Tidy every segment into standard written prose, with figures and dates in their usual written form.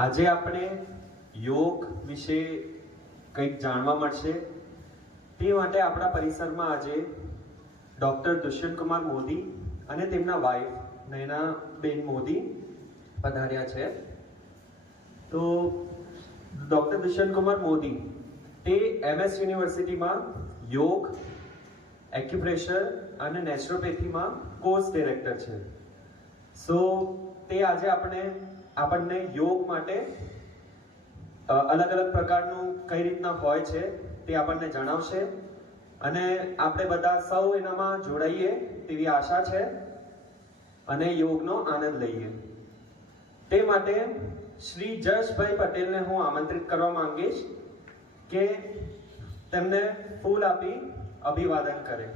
આજે આપણે યોગ વિશે કંઈક જાણવા મળશે. તે માટે આપણા પરિસરમાં આજે ડૉક્ટર દુષ્યંત કુમાર મોદી અને તેમના વાઇફ નયનાબેન મોદી પધાર્યા છે. તો ડૉક્ટર દુષ્યંત કુમાર મોદી તે MS યુનિવર્સિટીમાં યોગ, એક્યુપ્રેશર અને નેચરોપેથીમાં કોર્સ ડિરેક્ટર છે. સો તે આજે આપણને યોગ માટે અલગ અલગ પ્રકારનું કઈ રીતના હોય છે તે આપણને જણાવશે અને આપણે બધા સૌ એનામાં જોડાઈએ તેવી આશા છે અને યોગનો આનંદ લઈએ. તે માટે શ્રી જશભાઈ પટેલને હું આમંત્રિત કરવા માંગીશ કે તેમને ફૂલ આપી અભિવાદન કરે.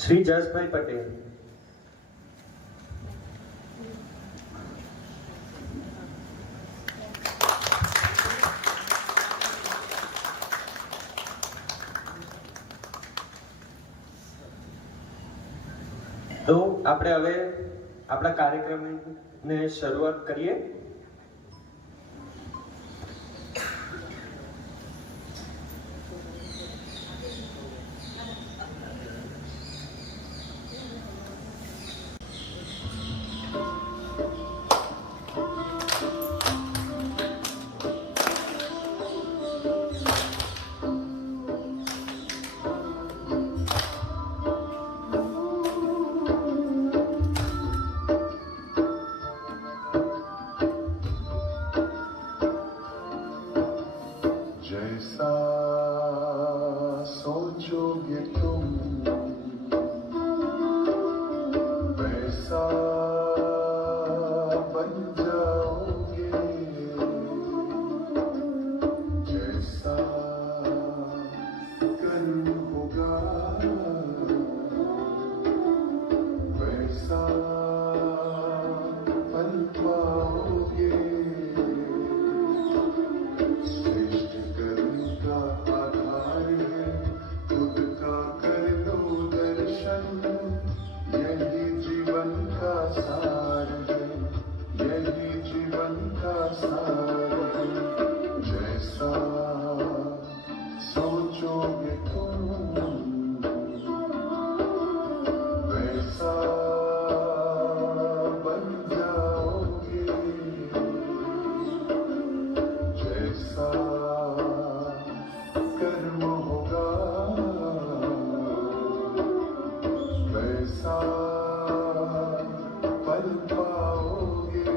શ્રી જશભાઈ પટેલ. તો આપણે હવે આપણા કાર્યક્રમની શરૂઆત કરીએ. जैसा सोचोगे तुम वैसा बन जाओगे. जैसा कर्म होगा वैसा फल पाओगे. जैसा सोचोगे तुम वैसा बन जाओगे. जैसा कर्म होगा वैसा फल पाओगे.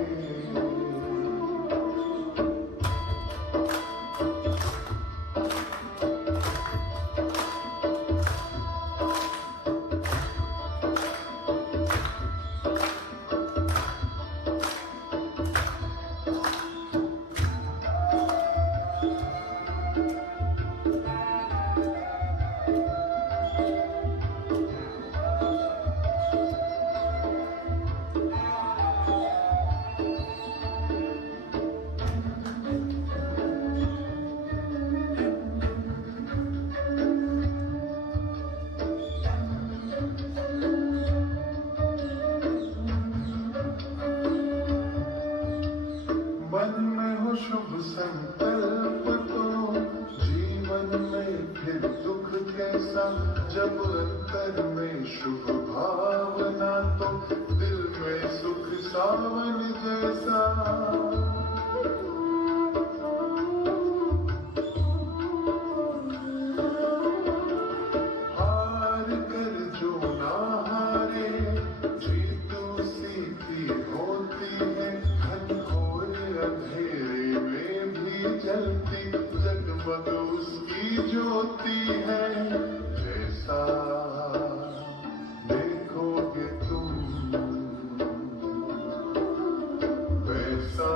मन में हो शुभ संकल्प तो जीवन में फिर दुख कैसा. जब अंतर में शुभ भावना तो दिल में सुख सावन जैसा. हार कर जो ना हारे जीत उसी की होती है. अंधेरे में भी जलती जगमग उसकी ज्योति है. जैसा देखोगे तुम वैसा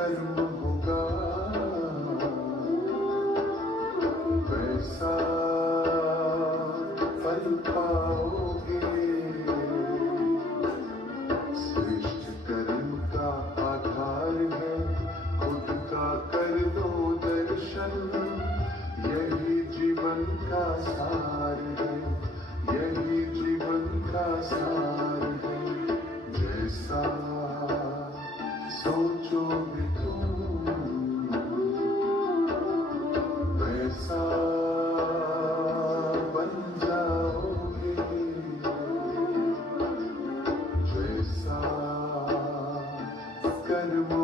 कर्म होगा वैसा फल पाओगे। श्रेष्ठ कर्म का आधार है खुद का कर दो दर्शन, यही जीवन का सार है, यही जीवन का सार है। जैसा सोचोगे तुम वैसा बन जाओगे, जैसा कर्म